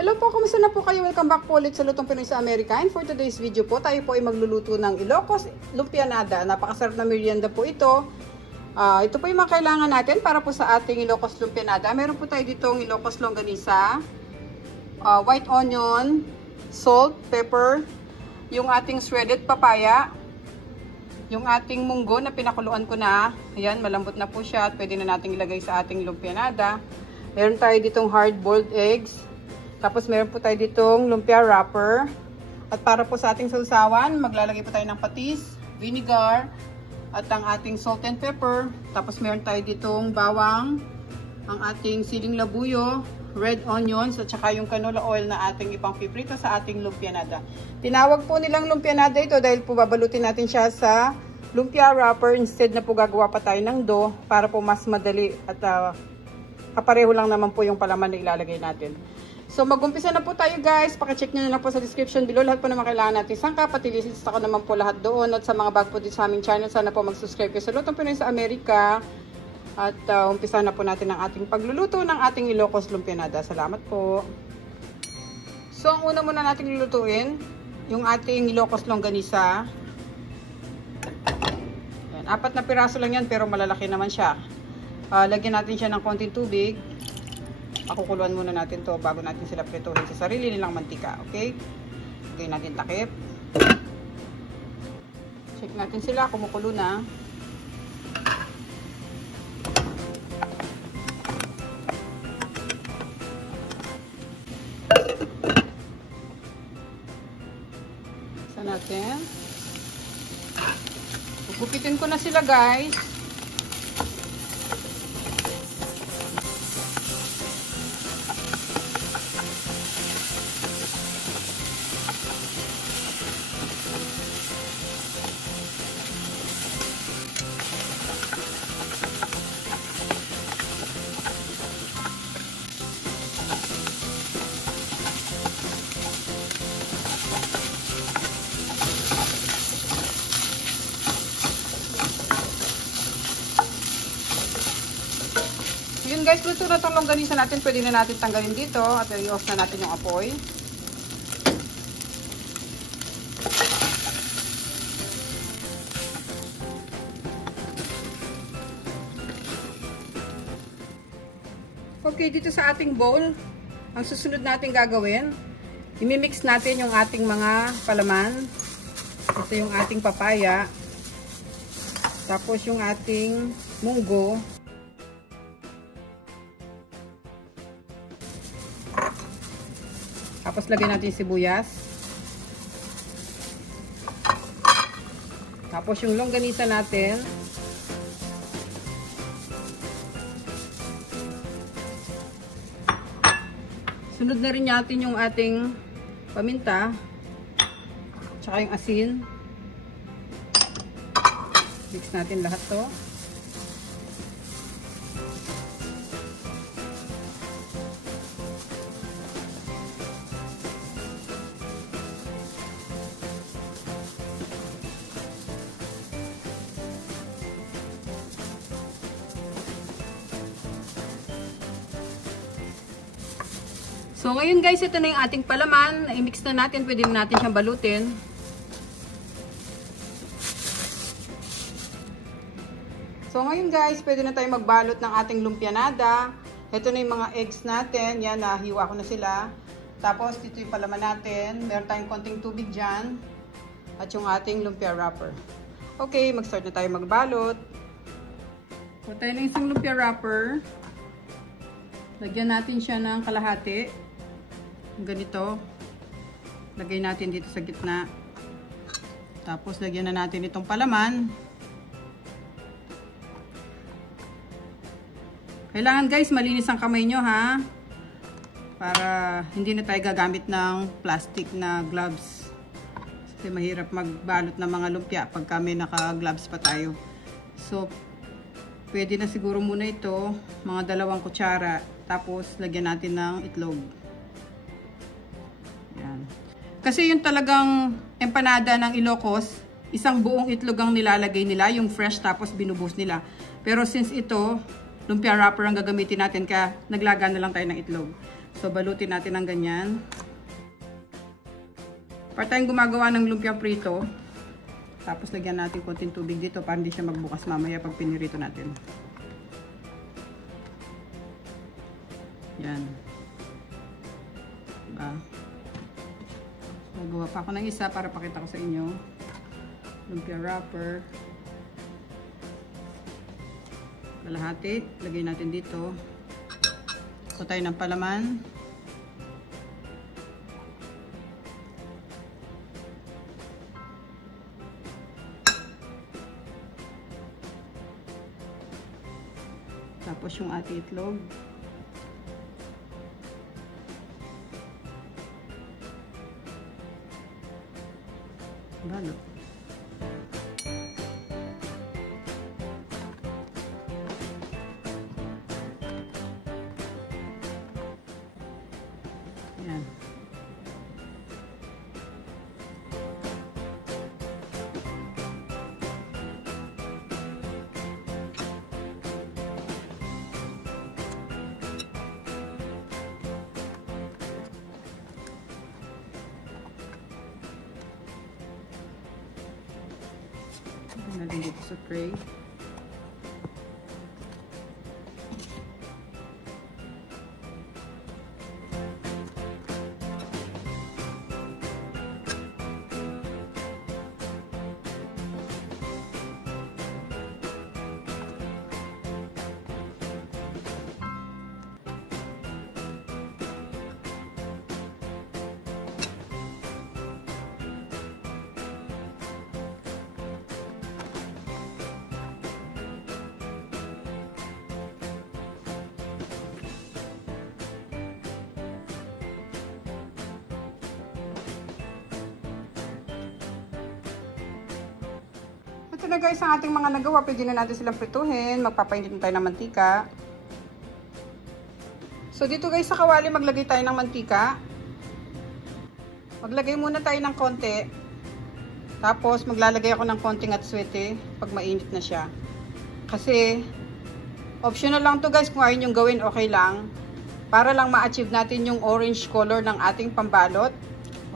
Hello po, kumusta na po kayo? Welcome back po ulit sa Lutong Pinoy sa Amerika. And for today's video po, tayo po ay magluluto ng Ilocos Lumpianada. Napakasarap na merienda po ito. Ito po yung mga kailangan natin para po sa ating Ilocos Lumpianada. Meron po tayo ditong Ilocos Longganisa, white onion, salt, pepper, yung ating shredded papaya, yung ating munggo na pinakuluan ko na. Ayan, malambot na po siya at pwede na nating ilagay sa ating lumpianada. Meron tayo ditong hard-boiled eggs. Tapos meron po tayo ditong lumpia wrapper. At para po sa ating sausawan, maglalagay po tayo ng patis, vinegar, at ang ating salt and pepper. Tapos meron tayo ditong bawang, ang ating siling labuyo, red onions, at saka yung canola oil na ating ipang piprito sa ating lumpianada. Tinawag po nilang lumpianada ito dahil po babalutin natin siya sa lumpia wrapper instead na po gagawa pa tayo ng dough para po mas madali at kapareho lang naman po yung palaman na ilalagay natin. So mag-umpisa na po tayo guys. Pakicheck nyo na po sa description below. Lahat po naman kailangan natin sangkap. Pati lists ako naman po lahat doon. At sa mga bago po dito sa aming channel, sana po mag-subscribe kayo sa Lutong Pinoy sa Amerika. At umpisa na po natin ang ating pagluluto ng ating Ilocos Lumpianada. Salamat po. So ang una muna natin lulutuin, yung ating Ilocos Longganisa. Yan, 4 na piraso lang yan pero malalaki naman siya. Lagyan natin siya ng konting tubig. Pakukuluan muna natin to bago natin sila prituhin sa sarili nilang mantika. Okay? Okay, natin takip. Check natin sila, kumukulo na. Isa natin. Gupitin ko na sila guys. Yun guys, luto na itong longganisa natin. Pwede na natin tanggalin dito at i-off na natin yung apoy. Okay, dito sa ating bowl, ang susunod natin gagawin, imimix natin yung ating mga palaman. Ito yung ating papaya. Tapos yung ating munggo. Tapos lagyan natin sibuyas. Tapos yung longganisa natin. Sunod na rin natin yung ating paminta. Tsaka yung asin. Mix natin lahat to. So, ngayon guys, ito na yung ating palaman. I-mix na natin. Pwede na natin siyang balutin. So, ngayon guys, pwede na tayo magbalot ng ating lumpianada. Ito na yung mga eggs natin. Yan, nahiwa ko na sila. Tapos, dito yung palaman natin. Meron tayong konting tubig dyan. At yung ating lumpia wrapper. Okay, mag-start na tayo magbalot. So, tayo na isang lumpia wrapper. Lagyan natin siya ng kalahati. Ganito. Lagay natin dito sa gitna. Tapos lagyan na natin itong palaman. Kailangan guys malinis ang kamay nyo ha. Para hindi na tayo gagamit ng plastic na gloves. Kasi mahirap magbalot ng mga lumpia pagka may naka-gloves pa tayo. So pwede na siguro muna ito, mga 2 kutsara. Tapos lagyan natin ng itlog. Yan. Kasi yung talagang empanada ng Ilocos, isang buong itlog ang nilalagay nila, yung fresh tapos binubuhos nila. Pero since ito, lumpia wrapper ang gagamitin natin kaya naglaga na lang tayo ng itlog. So, balutin natin ng ganyan. Para tayong gumagawa ng lumpia prito. Tapos, lagyan natin konting tubig dito para hindi siya magbukas mamaya pag pinirito natin. Yan. Diba? Magawa pa ako ng isa para pakita ko sa inyo. Lumpia wrapper. Kalahati. Lagay natin dito. So tayo ng palaman. Tapos yung ating itlog. Balot. Yan. Natin dito sa tray. Ito na guys ang ating mga nagawa. Pwede na natin silang prituhin. Magpapainit na tayo ng mantika. So dito guys sa kawali maglagay tayo ng mantika. Maglagay muna tayo ng konti. Tapos maglalagay ako ng konting atsuete pag mainit na siya. Kasi optional lang to guys, kung ayaw nyo gawin okay lang. Para lang ma-achieve natin yung orange color ng ating pambalot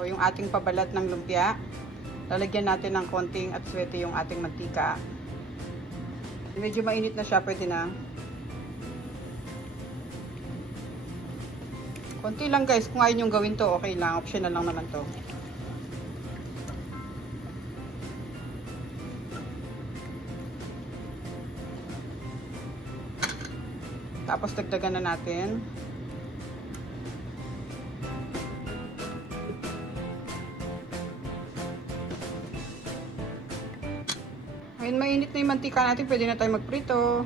o yung ating pabalat ng lumpia. Lalagyan natin ng konting atsuete yung ating mantika. Medyo mainit na siya, pwede na. Konti lang guys, kung ayaw nyo gawin to, okay lang. Optional lang naman to. Tapos dagdagan na natin. Ngayon mainit na yung mantika natin, pwede na tayo magprito.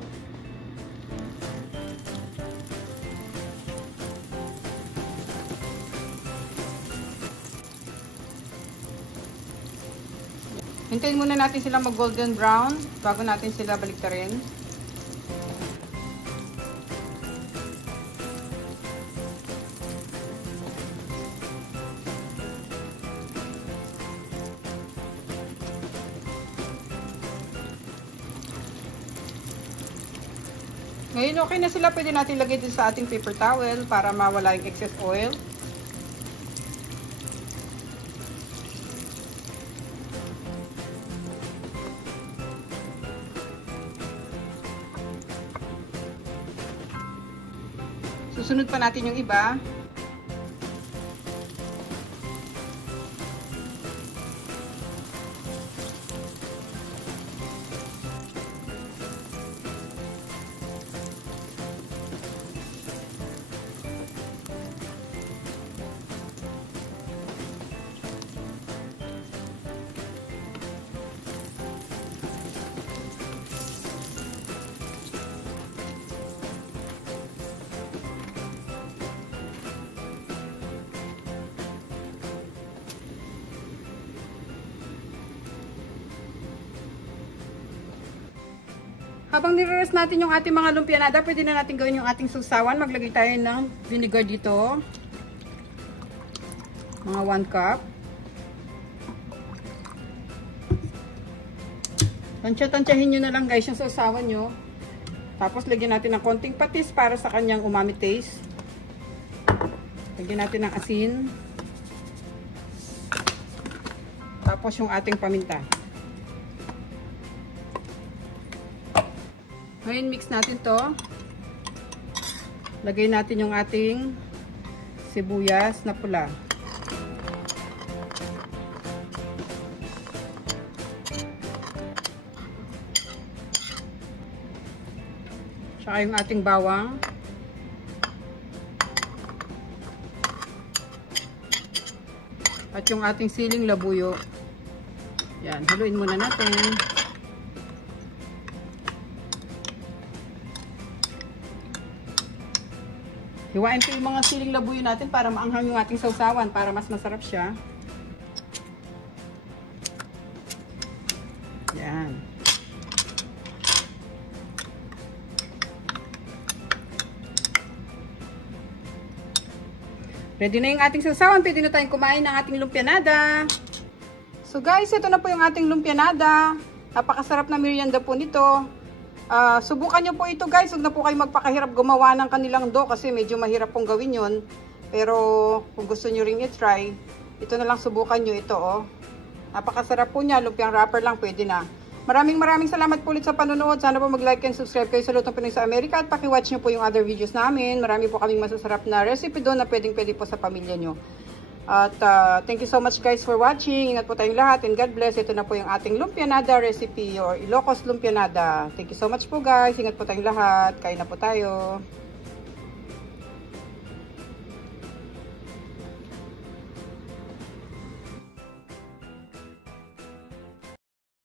Hintayin muna natin sila mag golden brown bago natin sila baliktarin. Ngayon okay na sila, pwede natin lagay din sa ating paper towel para mawala yung excess oil. Susunod pa natin yung iba. Habang nire-rest natin yung ating mga lumpianada, pwede na natin gawin yung ating susawan. Maglagay tayo ng vinegar dito. Mga 1 cup. Tansya-tansyahin nyo na lang guys yung susawan nyo. Tapos lagyan natin ng konting patis para sa kanyang umami taste. Lagyan natin ng asin. Tapos yung ating paminta. Ngayon mix natin to. Lagay natin yung ating sibuyas na pula. Tsaka yung ating bawang. At yung ating siling labuyo. Yan, haluin muna natin. Hiwain ko yung mga siling labuyo natin para maanghang yung ating sausawan, para mas masarap siya. Yan. Ready na yung ating sausawan. Pwede na tayong kumain ng ating lumpianada. So guys, ito na po yung ating lumpianada. Napakasarap na merienda po nito. Subukan nyo po ito guys. Huwag na po kayo magpakahirap gumawa ng kanilang dough kasi medyo mahirap pong gawin yun. Pero kung gusto nyo ring i-try, ito na lang subukan nyo ito. Oh. Napakasarap po niya. Lumpiang wrapper lang pwede na. Maraming salamat po ulit sa panonood. Sana po mag-like and subscribe kayo sa Lutong Pinoy sa Amerika at paki-watch nyo po yung other videos namin. Marami po kaming masasarap na recipe doon na pwede po sa pamilya nyo. At thank you so much guys for watching. Ingat po tayong lahat and God bless. Ito na po yung ating lumpianada recipe or Ilocos lumpianada. Thank you so much po guys. Ingat po tayong lahat. Kain na po tayo.